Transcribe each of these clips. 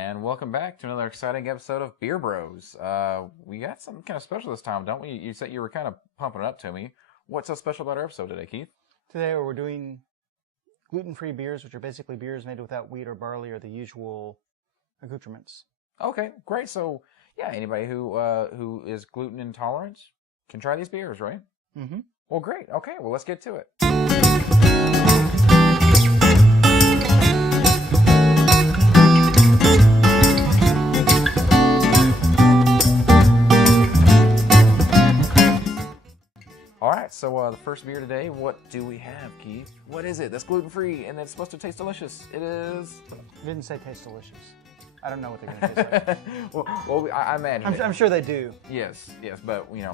And welcome back to another exciting episode of Beer Bros. We got something kind of special this time, don't we? You said you were kind of pumping it up to me. What's so special about our episode today, Keith? Today we're doing gluten-free beers, which are basically beers made without wheat or barley or the usual accoutrements. Okay, great. So, yeah, anybody who is gluten intolerant can try these beers, right? Mm-hmm. Well, great. Okay, well, let's get to it. All right, so the first beer today, what do we have, Keith? What is it? That's gluten-free, and it's supposed to taste delicious. It is... It didn't say taste delicious. I don't know what they're going to taste like. well, I imagine I'm sure they do. Yes, but, you know...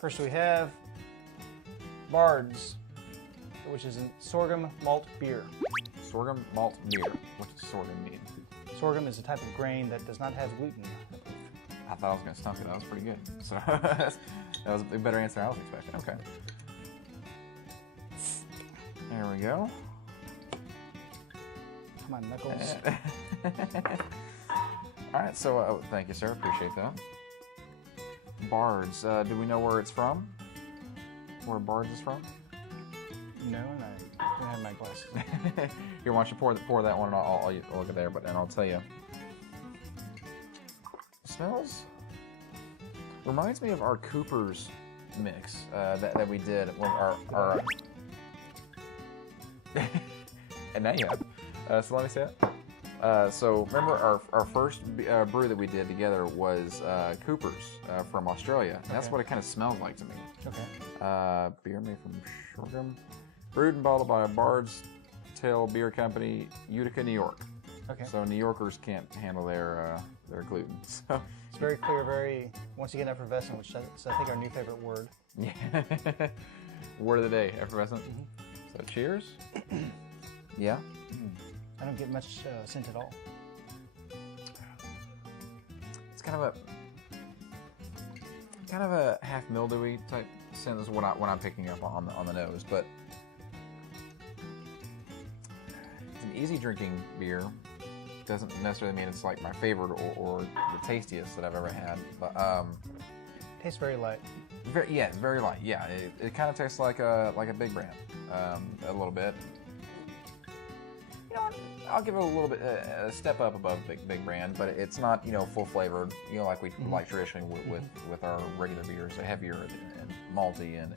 First we have Bards, which is a sorghum malt beer. Sorghum malt beer. What does sorghum mean? Sorghum is a type of grain that does not have gluten. I thought I was going to stump it. That was pretty good. So that was a better answer than I was expecting. Okay. There we go. Come on, Knuckles. All right, so thank you, sir. Appreciate that. Bards. Do we know where it's from? Where Bards is from? No, and I don't have my glasses. Here, why don't you pour that one, and I'll look at there, and I'll tell you. Smells reminds me of our Cooper's mix that we did when our and now you have. So let me say it. So remember our first brew that we did together was Cooper's from Australia. And that's what it kind of smells like to me. Okay. Beer made from sorghum, brewed and bottled by a Bards Tail Beer Company, Utica, New York. Okay. So New Yorkers can't handle their gluten. So it's very clear, once again, effervescent, which is I think our new favorite word. Yeah. Word of the day, effervescent. Mm-hmm. So cheers. Yeah. I don't get much scent at all. It's kind of a half mildewy type scent is what I'm picking up on the nose, but it's an easy drinking beer. Doesn't necessarily mean it's like my favorite or the tastiest that I've ever had, but Tastes very light. Very light. Yeah, it kind of tastes like a big brand, a little bit. You know, I'll give it a little bit a step up above big brand, but it's not full flavored. Like we like traditionally with our regular beers, heavier and malty and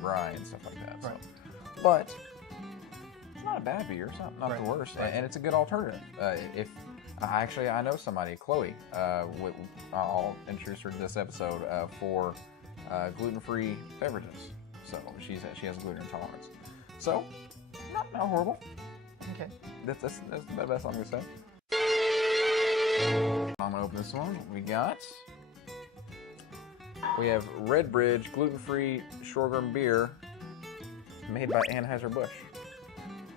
rye and stuff like that. Right. So, but it's not a bad beer. It's not the worst, and it's a good alternative. If I know somebody, Chloe. I'll introduce her to this episode for gluten-free beverages. So she has gluten intolerance. So not horrible. Okay. That's the best I'm gonna say. I'm gonna open this one. We have Redbridge gluten-free sorghum beer made by Anheuser-Busch.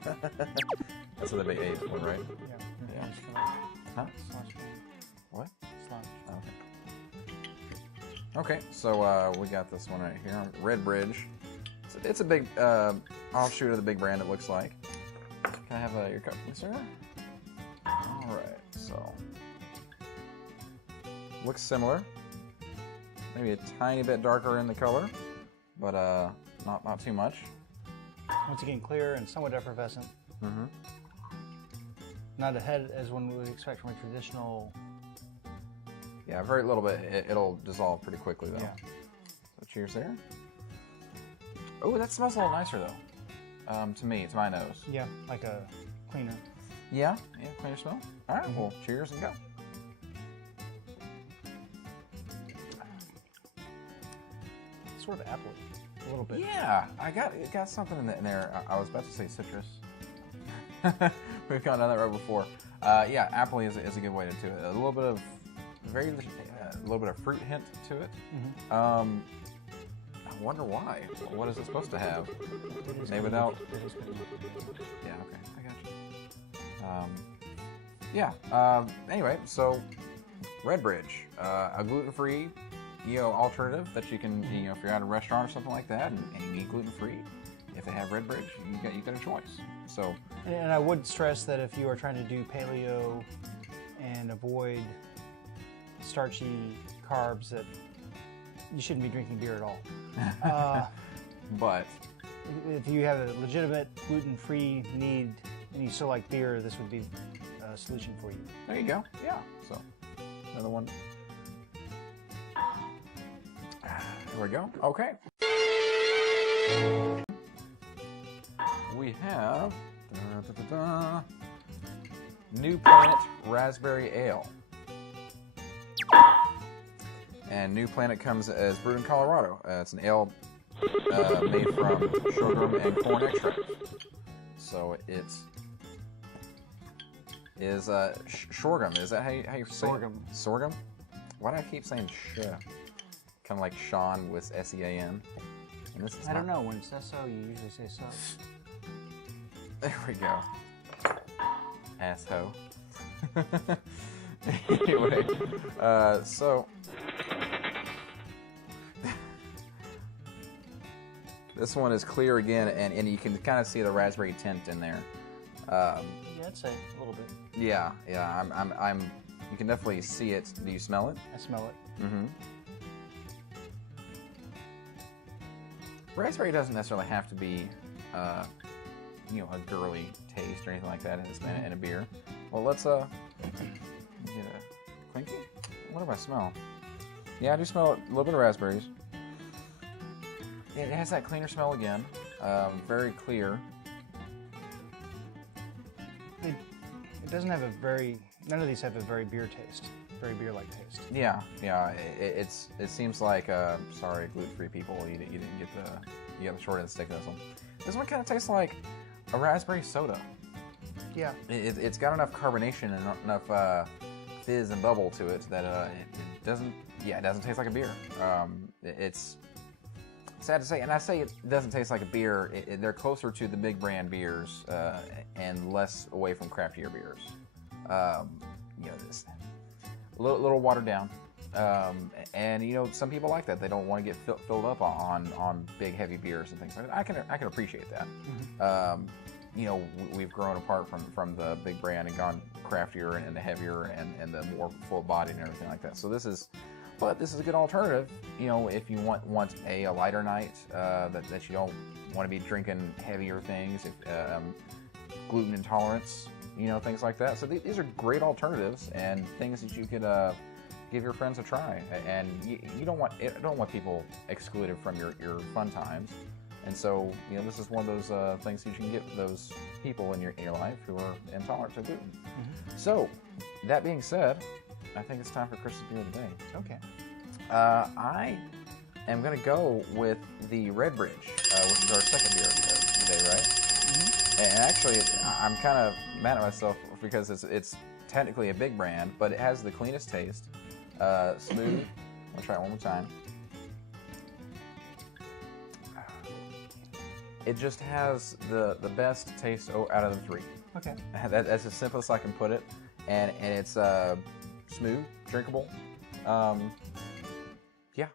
That's what the big A is for, right? Yeah. Huh? Slosh. What? Slosh. Okay, so we got this one right here, Redbridge. It's a big offshoot of the big brand, it looks like. Can I have your cup, please, sir? All right, so looks similar. Maybe a tiny bit darker in the color, but not too much. Once again, clear and somewhat effervescent. Mm-hmm. Not a head as one would expect from a traditional. Yeah, very little bit. It'll dissolve pretty quickly though. Yeah. So cheers there. Oh, that smells a little nicer though. To me, to my nose. Yeah, like a cleaner. Yeah, cleaner smell. All right, well, cheers and go. Sort of apple, a little bit. Yeah, it got something in there. I was about to say citrus. We've gone down that road before. Yeah, apple is a good way to do it. A little bit of fruit hint to it. Mm-hmm. I wonder why. What is it supposed to have? Maybe without. Yeah, okay, I got you. Anyway, so Redbridge, a gluten-free, alternative that you can, if you're at a restaurant or something like that, and you eat gluten-free. If they have Redbridge, you got a choice. So. And I would stress that if you are trying to do paleo and avoid starchy carbs that you shouldn't be drinking beer at all. But if you have a legitimate gluten-free need and you still like beer, this would be a solution for you. there you go. Yeah. So another one. There we go. Okay. We have New Planet Raspberry Ale. And New Planet comes as brewed in Colorado. It's an ale made from sorghum and corn extract. So it is sorghum. Is that how you say Sorghum. it? Sorghum? Why do I keep saying sh? Kind of like Sean with S-E-A-N. And this is I don't know. When it says so, you usually say so. There we go. Asshole. Anyway, so this one is clear again, and you can kind of see the raspberry tint in there. Yeah, I'd say a little bit. Yeah. You can definitely see it. Do you smell it? I smell it. Mm-hmm. Raspberry doesn't necessarily have to be, a girly taste or anything like that in a beer. Well, let's get a clinky. What do I smell? Yeah, I do smell a little bit of raspberries. It has that cleaner smell again. Very clear. It doesn't have none of these have a very beer taste, very beer-like taste. Yeah. It seems like, sorry, gluten-free people, you didn't get you got the short end of the stick of this one. This one kind of tastes like a raspberry soda. Yeah. It's got enough carbonation and enough fizz and bubble to it that it doesn't taste like a beer. It's sad to say, and I say it doesn't taste like a beer. They're closer to the big brand beers and less away from craftier beers. This little watered down, and some people like that. They don't want to get filled up on big heavy beers and things like that. I can appreciate that. Mm-hmm. We've grown apart from the big brand and gone craftier and the heavier and the more full bodied and everything like that. So this is a good alternative. If you want a lighter night that you don't want to be drinking heavier things, gluten intolerance, things like that. So these are great alternatives and things that you could give your friends a try. And you don't want people excluded from your fun times. And so this is one of those things that you can get those people in your life who are intolerant to gluten. Mm-hmm. So that being said, I think it's time for Chris's beer of the day. Okay. I am going to go with the Redbridge, which is our second beer of the day, right? Mm-hmm. And actually, I'm kind of mad at myself because it's technically a big brand, but it has the cleanest taste, smooth. I'll try it one more time. It just has the best taste out of the three. Okay. That's as simple as I can put it, and it's smooth, drinkable. Yeah.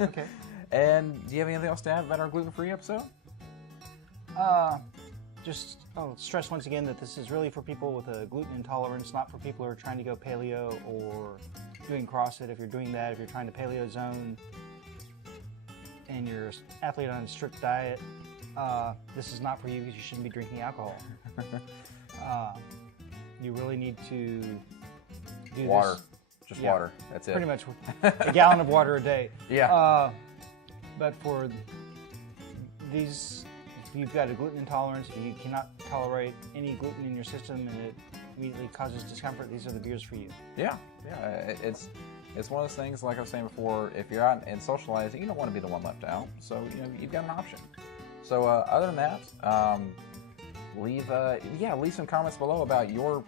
Okay. And do you have anything else to add about our gluten-free episode? Stress once again that this is really for people with a gluten intolerance, not for people who are trying to go paleo or doing CrossFit. If you're doing that, if you're trying to paleo zone and you're an athlete on a strict diet, this is not for you because you shouldn't be drinking alcohol. You really need to do water. this. Just water. That's it. Pretty much a gallon of water a day. Yeah. But for these, if you've got a gluten intolerance, if you cannot tolerate any gluten in your system and it immediately causes discomfort, these are the beers for you. Yeah. It's one of those things, like I was saying before, if you're out and socializing, you don't want to be the one left out. So, you've got an option. So, other than that, leave some comments below about your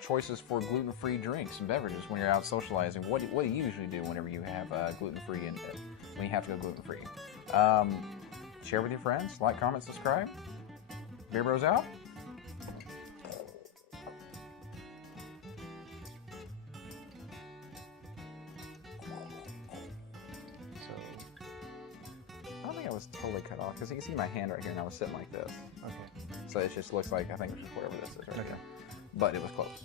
choices for gluten-free drinks and beverages when you're out socializing. What do you usually do whenever you have gluten-free and when you have to go gluten-free? Share with your friends, like, comment, subscribe. Beer Bros out. I don't think I was totally cut off because you can see my hand right here and I was sitting like this. Okay. So it just looks like I think it's just whatever this is right here. But it was close.